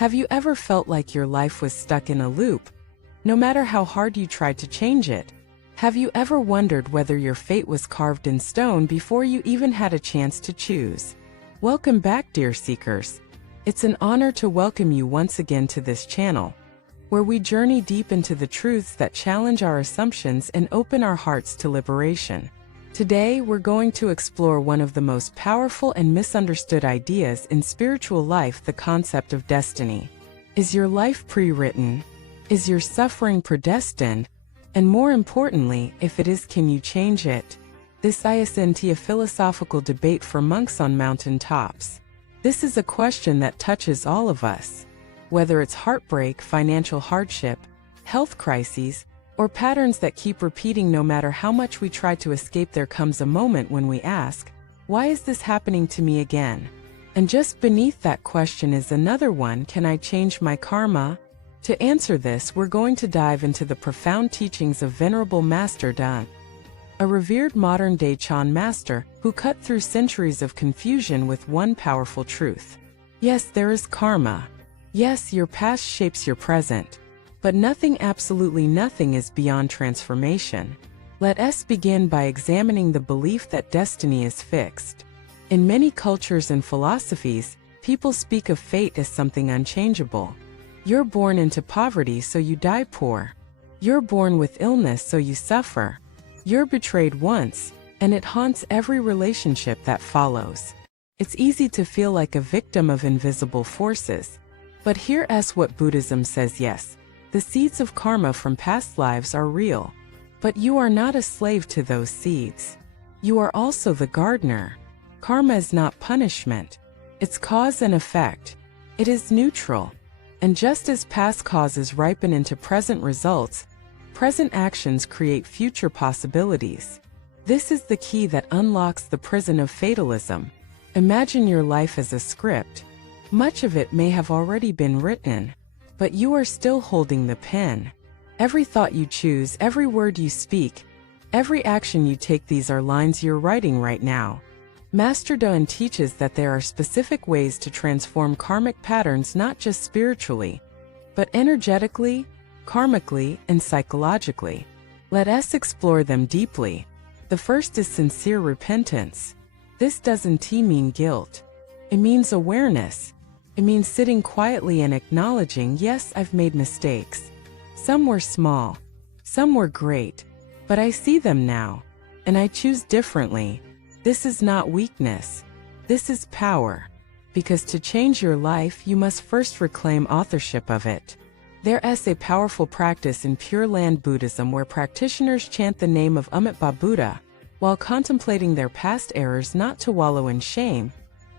Have you ever felt like your life was stuck in a loop, no matter how hard you tried to change it? Have you ever wondered whether your fate was carved in stone before you even had a chance to choose? Welcome back, dear seekers. It's an honor to welcome you once again to this channel, where we journey deep into the truths that challenge our assumptions and open our hearts to liberation. Today, we're going to explore one of the most powerful and misunderstood ideas in spiritual life, the concept of destiny. Is your life pre-written? Is your suffering predestined? And more importantly, if it is, can you change it? This isn't a philosophical debate for monks on mountain tops. This is a question that touches all of us. Whether it's heartbreak, financial hardship, health crises, or patterns that keep repeating no matter how much we try to escape, there comes a moment when we ask, why is this happening to me again? And just beneath that question is another one: can I change my karma? To answer this, we're going to dive into the profound teachings of Venerable Master Dan, a revered modern-day Chan master who cut through centuries of confusion with one powerful truth. Yes, there is karma. Yes, your past shapes your present. But nothing, absolutely nothing, is beyond transformation. Let us begin by examining the belief that destiny is fixed. In many cultures and philosophies, people speak of fate as something unchangeable. You're born into poverty, so you die poor. You're born with illness, so you suffer. You're betrayed once, and it haunts every relationship that follows. It's easy to feel like a victim of invisible forces. But here's what Buddhism says: yes, the seeds of karma from past lives are real. But you are not a slave to those seeds. You are also the gardener. Karma is not punishment. It's cause and effect. It is neutral. And just as past causes ripen into present results, present actions create future possibilities. This is the key that unlocks the prison of fatalism. Imagine your life as a script. Much of it may have already been written, but you are still holding the pen. Every thought you choose, every word you speak, every action you take, these are lines you're writing right now. Master Dan teaches that there are specific ways to transform karmic patterns, not just spiritually, but energetically, karmically, and psychologically. Let us explore them deeply. The first is sincere repentance. This doesn't mean guilt. It means awareness. It means sitting quietly and acknowledging, yes, I've made mistakes. Some were small, some were great, but I see them now, and I choose differently. This is not weakness. This is power. Because to change your life, you must first reclaim authorship of it. There is a powerful practice in Pure Land Buddhism where practitioners chant the name of Amitabha Buddha while contemplating their past errors, not to wallow in shame,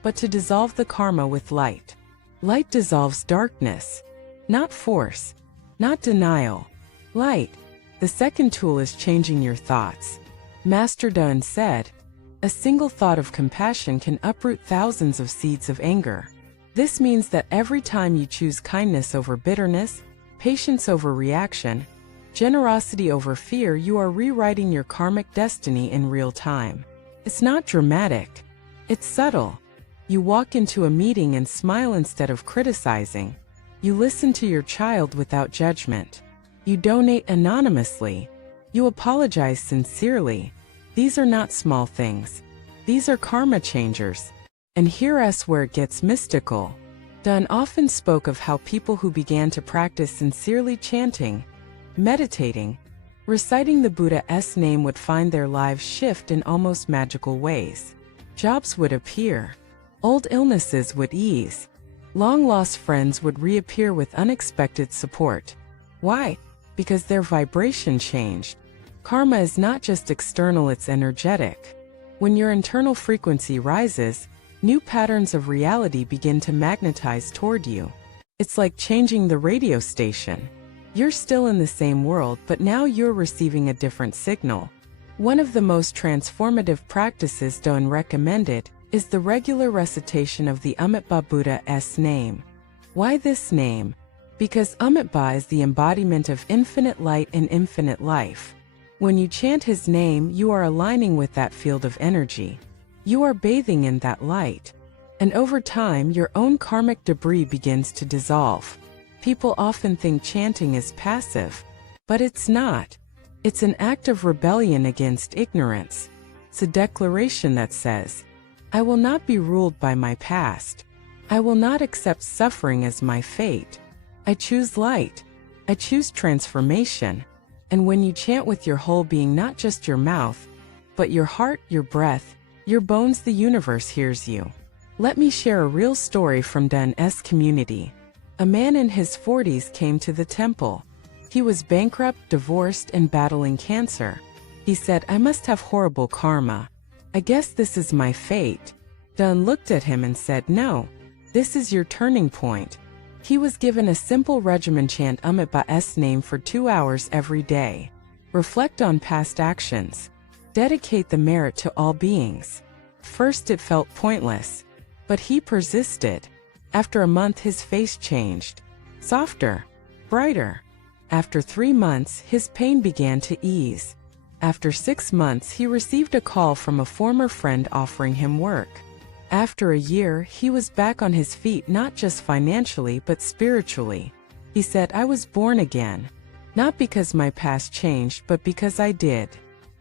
but to dissolve the karma with light. Light dissolves darkness, not force, not denial. Light. The second tool is changing your thoughts. Master Dan said, a single thought of compassion can uproot thousands of seeds of anger. This means that every time you choose kindness over bitterness, patience over reaction, generosity over fear, you are rewriting your karmic destiny in real time. It's not dramatic. It's subtle. You walk into a meeting and smile instead of criticizing. You listen to your child without judgment. You donate anonymously. You apologize sincerely. These are not small things. These are karma changers. And here's where it gets mystical. Dan often spoke of how people who began to practice sincerely chanting, meditating, reciting the Buddha's name would find their lives shift in almost magical ways. Jobs would appear. Old illnesses would ease. Long-lost friends would reappear with unexpected support. Why? Because their vibration changed. Karma is not just external, it's energetic. When your internal frequency rises, new patterns of reality begin to magnetize toward you. It's like changing the radio station. You're still in the same world, but now you're receiving a different signal. One of the most transformative practices Dan recommended is the regular recitation of the Amitabha Buddha's name. Why this name? Because Amitabha is the embodiment of infinite light and infinite life. When you chant his name, you are aligning with that field of energy. You are bathing in that light. And over time, your own karmic debris begins to dissolve. People often think chanting is passive, but it's not. It's an act of rebellion against ignorance. It's a declaration that says, I will not be ruled by my past. I will not accept suffering as my fate. I choose light. I choose transformation. And when you chant with your whole being, not just your mouth, but your heart, your breath, your bones, the universe hears you. Let me share a real story from Dun's community. A man in his 40s came to the temple. He was bankrupt, divorced, and battling cancer. He said, I must have horrible karma. I guess this is my fate. Dun looked at him and said, no, this is your turning point. He was given a simple regimen: chant Amitabha's name for 2 hours every day. Reflect on past actions. Dedicate the merit to all beings. First it felt pointless, but he persisted. After a month his face changed. Softer, brighter. After 3 months his pain began to ease. After 6 months he received a call from a former friend offering him work. After a year, he was back on his feet, not just financially but spiritually. He said, I was born again. Not because my past changed, but because I did.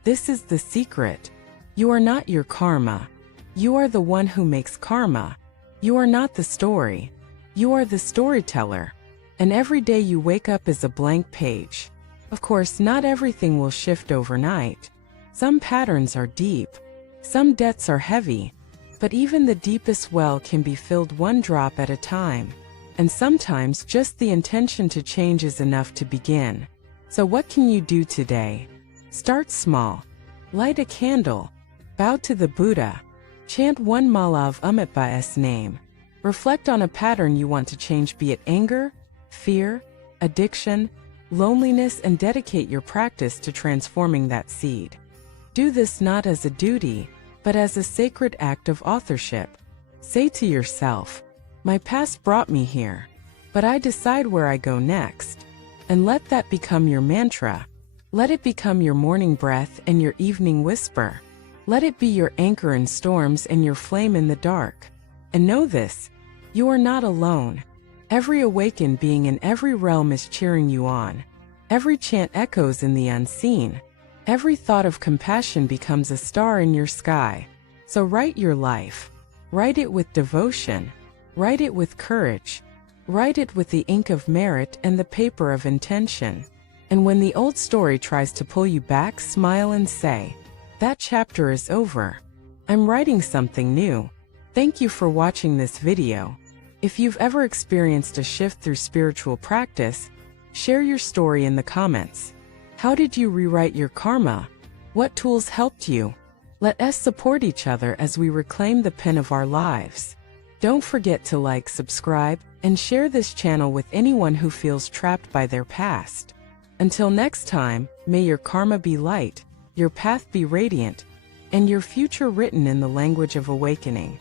This is the secret. You are not your karma. You are the one who makes karma. You are not the story. You are the storyteller. And every day you wake up is a blank page. Of course, not everything will shift overnight. Some patterns are deep. Some debts are heavy. But even the deepest well can be filled one drop at a time. And sometimes just the intention to change is enough to begin. So what can you do today? Start small. Light a candle. Bow to the Buddha. Chant one mala of Amitabha's name. Reflect on a pattern you want to change, be it anger, fear, addiction, loneliness, and dedicate your practice to transforming that seed. Do this not as a duty, but as a sacred act of authorship. Say to yourself, my past brought me here, but I decide where I go next. And let that become your mantra. Let it become your morning breath and your evening whisper. Let it be your anchor in storms and your flame in the dark. And know this, you are not alone. Every awakened being in every realm is cheering you on. Every chant echoes in the unseen. Every thought of compassion becomes a star in your sky. So write your life. Write it with devotion. Write it with courage. Write it with the ink of merit and the paper of intention. And when the old story tries to pull you back, smile and say, that chapter is over. I'm writing something new. Thank you for watching this video. If you've ever experienced a shift through spiritual practice, share your story in the comments. How did you rewrite your karma? What tools helped you? Let us support each other as we reclaim the pen of our lives. Don't forget to like, subscribe, and share this channel with anyone who feels trapped by their past. Until next time, may your karma be light, your path be radiant, and your future written in the language of awakening.